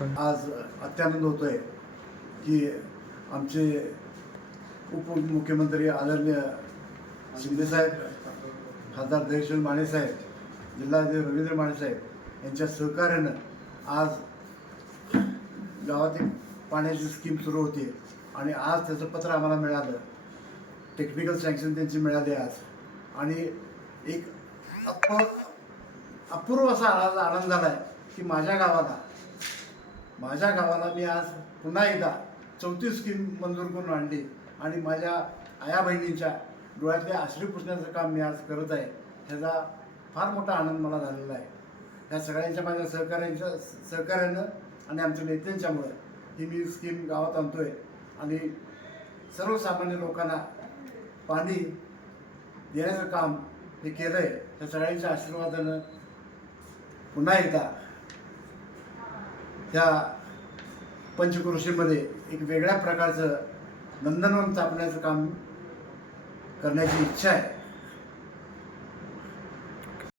आज अत्यानंद होतोय की आमचे उपमुख्यमंत्री आदरणीय शिंदेसाहेब खासदार दहेश्वर मानेसाहेब जिल्हाधिकारी रवींद्र मानेसाहेब यांच्या सहकार्यानं आज गावातील पाण्याची स्कीम सुरू होती आणि आज त्याचं पत्र आम्हाला मिळालं. टेक्निकल सँक्शन त्यांची मिळाली आज. आणि एक अप अपूर्व असा आज आनंद झाला आहे की माझ्या गावाला माझ्या गावाला मी आज पुन्हा एकदा चौथी स्कीम मंजूर करून आणली आणि माझ्या आया बहिणींच्या डोळ्यातले आश्री पुसण्याचं काम मी आज करत आहे. ह्याचा फार मोठा आनंद मला झालेला आहे. ह्या सगळ्यांच्या माझ्या सहकार्यांच्या सहकार्यानं आणि आमच्या नेत्यांच्यामुळे ही मी स्कीम गावात आणतो आहे आणि सर्वसामान्य लोकांना पाणी देण्याचं काम हे केलं आहे त्या सगळ्यांच्या आशीर्वादानं पुन्हा एकदा त्या पंचक्रोशीमध्ये एक वेगळ्या प्रकारचं नंदनवन चापण्याचं काम करण्याची इच्छा आहे.